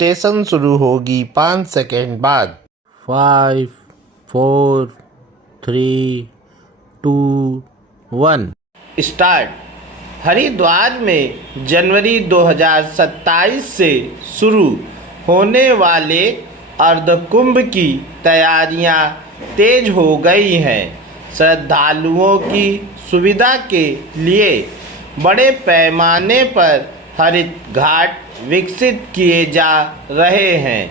Dictation शुरू होगी 5 second बाद। 5 4 3 2 1 स्टार्ट। हरिद्वार में जनवरी 2027 से शुरू होने वाले अर्धकुंभ की तैयारियां तेज हो गई हैं। श्रद्धालुओं की सुविधा के लिए बड़े पैमाने पर हरित घाट विकसित किए जा रहे हैं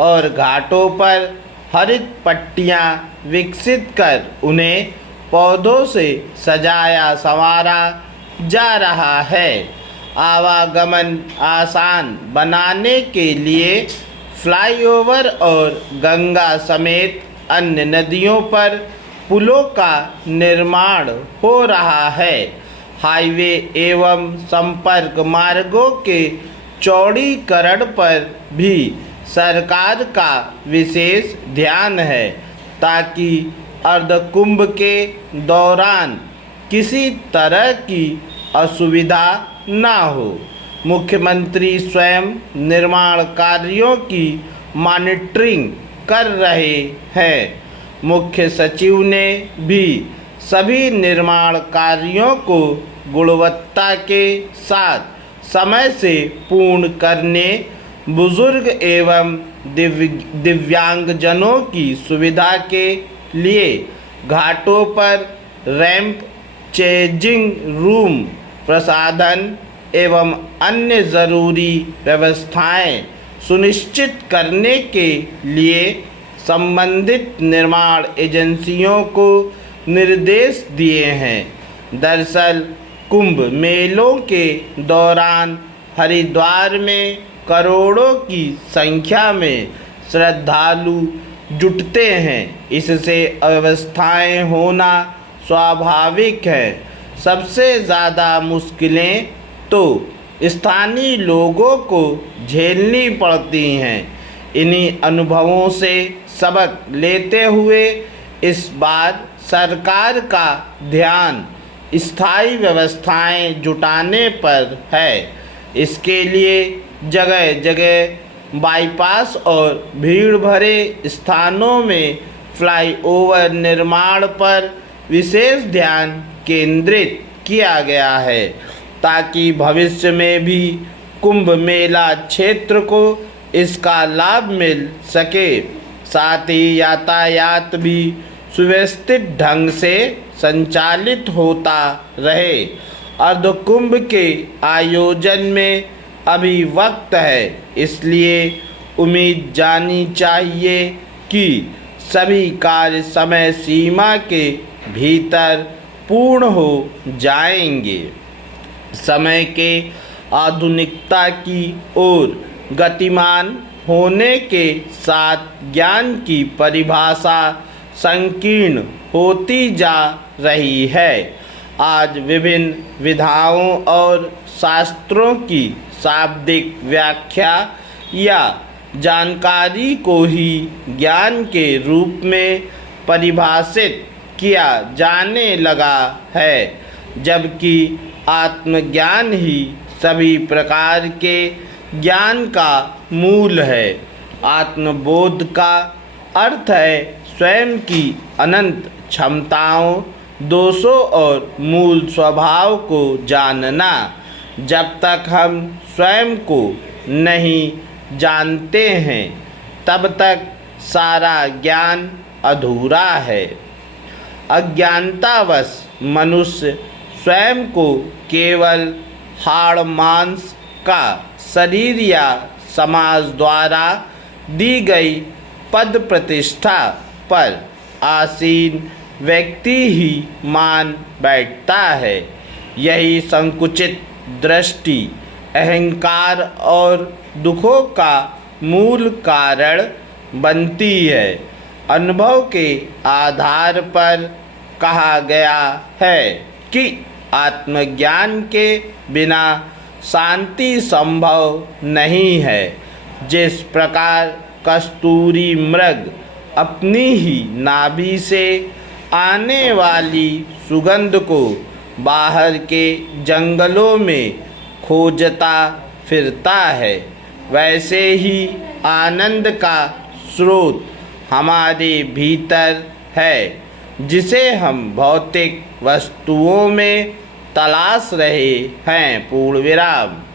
और घाटों पर हरित पट्टियां विकसित कर उन्हें पौधों से सजाया संवारा जा रहा है। आवागमन आसान बनाने के लिए फ्लाईओवर और गंगा समेत अन्य नदियों पर पुलों का निर्माण हो रहा है। हाईवे एवं संपर्क मार्गों के चौड़ीकरण पर भी सरकार का विशेष ध्यान है ताकि अर्धकुंभ के दौरान किसी तरह की असुविधा न हो। मुख्यमंत्री स्वयं निर्माण कार्यों की मॉनिटरिंग कर रहे हैं। मुख्य सचिव ने भी सभी निर्माण कार्यों को गुणवत्ता के साथ समय से पूर्ण करने, बुजुर्ग एवं दिव्यांगजनों की सुविधा के लिए घाटों पर रैंप, चेंजिंग रूम, प्रसाधन एवं अन्य ज़रूरी व्यवस्थाएं सुनिश्चित करने के लिए संबंधित निर्माण एजेंसियों को निर्देश दिए हैं। दरअसल कुंभ मेलों के दौरान हरिद्वार में करोड़ों की संख्या में श्रद्धालु जुटते हैं। इससे अव्यवस्थाएं होना स्वाभाविक है। सबसे ज़्यादा मुश्किलें तो स्थानीय लोगों को झेलनी पड़ती हैं। इन्हीं अनुभवों से सबक लेते हुए इस बार सरकार का ध्यान स्थायी व्यवस्थाएं जुटाने पर है। इसके लिए जगह जगह बाईपास और भीड़ भरे स्थानों में फ्लाईओवर निर्माण पर विशेष ध्यान केंद्रित किया गया है ताकि भविष्य में भी कुंभ मेला क्षेत्र को इसका लाभ मिल सके। साथ ही यातायात भी सुव्यवस्थित ढंग से संचालित होता रहे। अर्धकुंभ के आयोजन में अभी वक्त है, इसलिए उम्मीद जानी चाहिए कि सभी कार्य समय सीमा के भीतर पूर्ण हो जाएंगे। समय के आधुनिकता की ओर गतिमान होने के साथ ज्ञान की परिभाषा संकीर्ण होती जा रही है। आज विभिन्न विधाओं और शास्त्रों की शाब्दिक व्याख्या या जानकारी को ही ज्ञान के रूप में परिभाषित किया जाने लगा है, जबकि आत्मज्ञान ही सभी प्रकार के ज्ञान का मूल है। आत्मबोध का अर्थ है स्वयं की अनंत क्षमताओं, दोषों और मूल स्वभाव को जानना। जब तक हम स्वयं को नहीं जानते हैं तब तक सारा ज्ञान अधूरा है। अज्ञानतावश मनुष्य स्वयं को केवल हाड़ मांस का शरीर या समाज द्वारा दी गई पद प्रतिष्ठा पर आसीन व्यक्ति ही मान बैठता है। यही संकुचित दृष्टि अहंकार और दुखों का मूल कारण बनती है। अनुभव के आधार पर कहा गया है कि आत्मज्ञान के बिना शांति संभव नहीं है। जिस प्रकार कस्तूरी मृग अपनी ही नाभि से आने वाली सुगंध को बाहर के जंगलों में खोजता फिरता है, वैसे ही आनंद का स्रोत हमारे भीतर है, जिसे हम भौतिक वस्तुओं में तलाश रहे हैं। पूर्ण विराम।